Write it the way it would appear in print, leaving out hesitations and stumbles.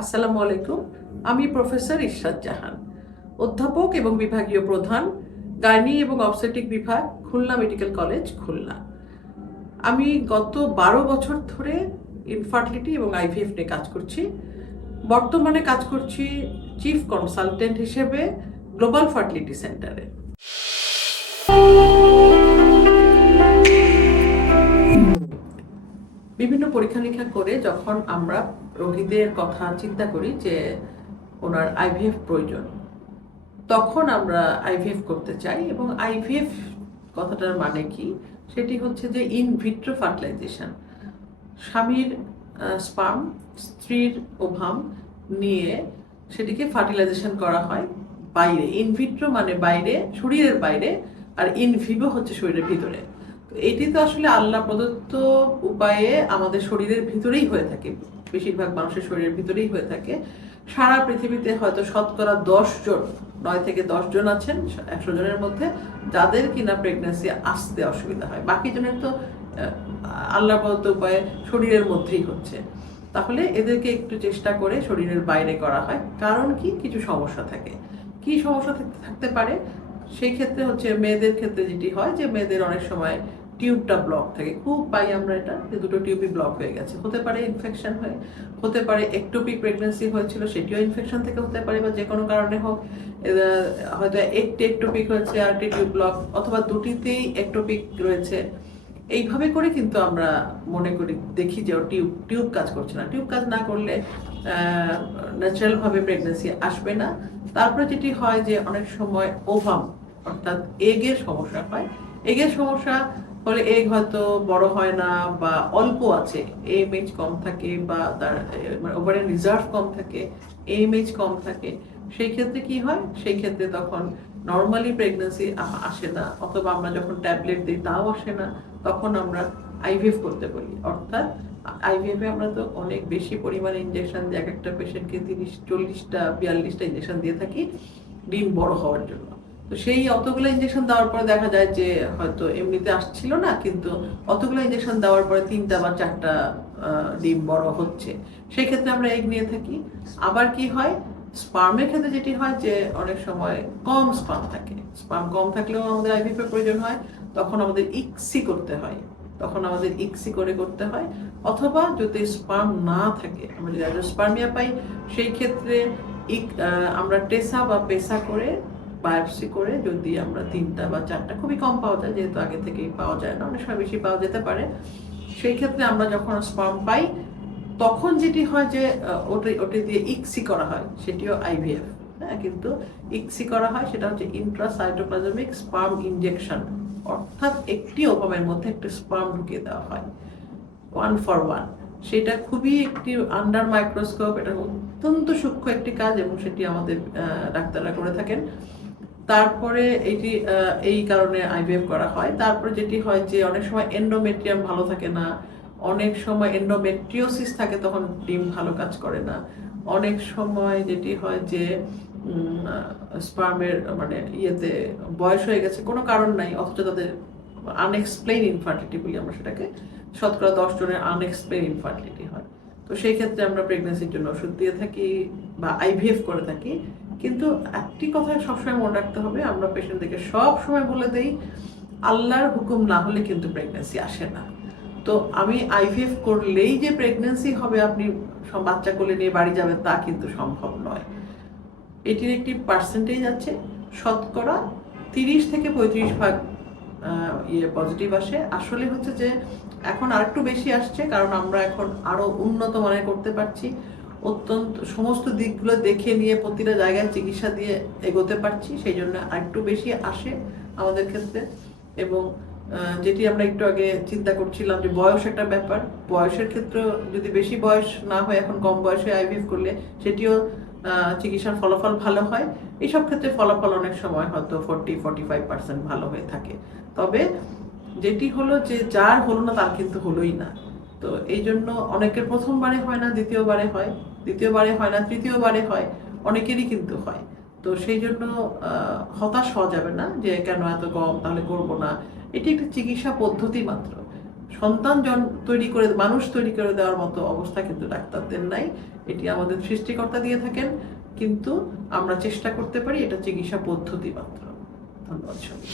আসসালামু আলাইকুম। আমি প্রফেসর ইশরাত জাহান, অধ্যাপক এবং বিভাগীয় প্রধান, গাইনি এবং অবস্টেট্রিক বিভাগ, খুলনা মেডিকেল কলেজ, খুলনা। আমি গত 12 বছর ধরে ইনফার্টিলিটি এবং আইভিএফ নিয়ে কাজ করছি। বর্তমানে কাজ করছি চিফ কনসালটেন্ট হিসেবে গ্লোবাল ফার্টিলিটি সেন্টারে। বিভিন্ন পরীক্ষা নিরীক্ষা করে যখন আমরা রোগীদের কথা চিন্তা করি যে ওনার আইভিএফ প্রয়োজন, তখন আমরা আইভিএফ করতে চাই। এবং আইভিএফ কথাটার মানে কি, সেটি হচ্ছে যে ইন ভিট্রো ফার্টিলাইজেশন। স্বামীর স্পার্ম, স্ত্রীর ওভাম নিয়ে সেটিকে ফার্টিলাইজেশন করা হয় বাইরে। ইন ভিট্রো মানে বাইরে, শরীরের বাইরে, আর ইন ভিভো হচ্ছে শরীরের ভিতরে। তো এটি তো আসলে আল্লাহ প্রদত্ত উপায়ে আমাদের শরীরের ভিতরেই হয়ে থাকে, বেশিরভাগ মানুষের শরীরের ভিতরেই হয়ে থাকে। সারা পৃথিবীতে হয়তো শতকরা 10 জন, 9 থেকে 10 জন আছেন 100 জনের মধ্যে যাদের কিনা প্রেগন্যান্সি আসতে অসুবিধা হয়। বাকি জনের তো আল্লাহ প্রদত্ত উপায়ে শরীরের মধ্যেই হচ্ছে। তাহলে এদেরকে একটু চেষ্টা করে শরীরের বাইরে করা হয়। কারণ কি, কিছু সমস্যা থাকে। কি সমস্যা থাকতে পারে? সেই ক্ষেত্রে হচ্ছে মেয়েদের ক্ষেত্রে যেটি হয় যে মেয়েদের অনেক সময় টিউবটা ব্লক থাকে। খুব পাই আমরা এটা, যে দুটো টিউবই ব্লক হয়ে গেছে। হতে পারে ইনফেকশন হয়ে, হতে পারে একটোপিক প্রেগন্যান্সি হয়েছিল, সেটিও ইনফেকশন থেকে হতে পারে, বা যে কোনো কারণে হোক হয়তো একটি একটোপিক হয়েছে আর একটি টিউব ব্লক, অথবা দুটিতেই একটোপিক রয়েছে। এইভাবে করে কিন্তু আমরা মনে করি, দেখি যে টিউব কাজ করছে না। টিউব কাজ না করলে ন্যাচারালভাবে প্রেগন্যান্সি আসবে না। তারপরে যেটি হয় যে অনেক সময় ওভাম অর্থাৎ এগের সমস্যা হয়। এগের সমস্যা হলে এগ হয়তো বড় হয় না, বা অল্প আছে, এএমএইচ কম থাকে, বা তার মানে ওভারিয়ান রিজার্ভ কম থাকে, এএমএইচ কম থাকে। সেই ক্ষেত্রে কি হয়? সেই ক্ষেত্রে তখন নর্মালি প্রেগন্যান্সি আসে না, অথবা আমরা যখন ট্যাবলেট দিই তাও আসে না। তখন আমরা আইভিএফ করতে বলি। অর্থাৎ আইভিএফে আমরা তো অনেক বেশি পরিমাণে ইনজেকশন দিই, এক একটা পেশেন্টকে 30-40টা 42টা ইনজেকশন দিয়ে থাকি ডিম বড় হওয়ার জন্য। তো সেই অতগুলো ইনজেকশন দেওয়ার পরে দেখা যায় যে হয়তো এমনিতে আসছিল না, কিন্তু অতগুলো ইনজেকশন দেওয়ার পরে 3টা বা 4টা ডিম বড় হচ্ছে। সেই ক্ষেত্রে আমরা এগ নিয়ে থাকি। আবার কি হয়, স্পার্মের ক্ষেত্রে যেটি হয় যে অনেক সময় কম স্পার্ম থাকে। স্পার্ম কম থাকলেও আমাদের আইভিএফ এর প্রয়োজন হয়। তখন আমাদের ইক্সি করতে হয়, করতে হয়। অথবা যদি স্পার্ম না থাকে, আমরা যদি অ্যাজোস্পার্মিয়া পাই, সেই ক্ষেত্রে আমরা টেসা বা পেসা করে, বায়োপসি করে, যদি আমরা 3টা বা 4টা, খুবই কম পাওয়া যায় যেহেতু আগে থেকেই পাওয়া যায় না, অনেক সময় বেশি পাওয়া যেতে পারে। সেই ক্ষেত্রে আমরা যখন স্পার্ম পাই, তখন যেটি হয় যে ওটি দিয়ে ইক্সি করা হয়, সেটিও আইভিএফ। হ্যাঁ, কিন্তু ইক্সি করা হয়, সেটা হচ্ছে ইন্ট্রাসাইটোপ্লাজমিক স্পার্ম ইনজেকশন। অর্থাৎ একটি ওভামের মধ্যে একটি স্পার্ম ঢুকিয়ে দেওয়া হয় 1 for 1। সেটা খুবই একটি আন্ডার মাইক্রোস্কোপ, এটা অত্যন্ত সূক্ষ্ম একটি কাজ, এবং সেটি আমাদের ডাক্তাররা করে থাকেন। তারপরে এটি এই কারণে আইভিএফ করা হয়। তারপরে যেটি হয় যে অনেক সময় এন্ডোমেট্রিয়াম ভালো থাকে না, অনেক সময় এন্ডোমেট্রিওসিস থাকে, তখন ডিম ভালো কাজ করে না। অনেক সময় যেটি হয় যে স্পার্মের মানে ইয়েতে বয়স হয়ে গেছে, কোনো কারণ নাই, অথচ তাদের আনএক্সপ্লেইন ইনফার্টিলিটি বলি আমরা সেটাকে, শতকরা 10 জনের আনএক্সপ্লেইন ইনফার্টিলিটি হয়। তো সেই ক্ষেত্রে আমরা প্রেগন্যান্সির জন্য ওষুধ দিয়ে থাকি বা আইভিএফ করে থাকি। কিন্তু একটি কথা সবসময় মনে রাখতে হবে, আমরা পেশেন্টদেরকে সব সময় বলে দেই, আল্লাহর হুকুম না হলে কিন্তু প্রেগন্যান্সি আসে না। তো আমি আইভিএফ করলেই যে প্রেগন্যান্সি হবে, আপনি বাচ্চা কোলে নিয়ে বাড়ি যাবেন, তা কিন্তু সম্ভব নয়। এটির একটি পার্সেন্টেজ আছে, শতকরা 30 থেকে 35% পজিটিভ আসে। আসলে হচ্ছে যে এখন আরেকটু বেশি আসছে, কারণ আমরা এখন আরো উন্নত মানের করতে পারছি, অত্যন্ত সমস্ত দিকগুলো দেখে নিয়ে প্রতিটা জায়গায় চিকিৎসা দিয়ে এগোতে পারছি, সেই জন্য আরেকটু বেশি আসে আমাদের ক্ষেত্রে। এবং যেটি আমরা একটু আগে চিন্তা করছিলাম যে বয়স একটা ব্যাপার, বয়সের ক্ষেত্রে যদি বেশি বয়স না হয়, এখন কম বয়সে আইভিএফ করলে সেটিও চিকিৎসার ফলাফল ভালো হয়। এইসব ক্ষেত্রে ফলাফল অনেক সময় হয়তো 40-45% ভালো হয়ে থাকে। তবে যেটি হলো যে যার হলো না তার কিন্তু হলোই না। তো এই জন্য অনেকের প্রথমবারে হয় না, দ্বিতীয়বারে হয়, দ্বিতীয়বারে হয় না, তৃতীয়বারে হয়, অনেকেরই কিন্তু হয়। তো সেই জন্য হতাশ হওয়া যাবে না যে কেন এত কম, তাহলে করবো না। এটি একটি চিকিৎসা পদ্ধতি মাত্র। সন্তান তৈরি করে, মানুষ তৈরি করে দেওয়ার মতো অবস্থা কিন্তু ডাক্তারদের নাই। এটি আমাদের সৃষ্টিকর্তা দিয়ে থাকেন, কিন্তু আমরা চেষ্টা করতে পারি এটা চিকিৎসা পদ্ধতি মাত্র। ধন্যবাদ সবাই।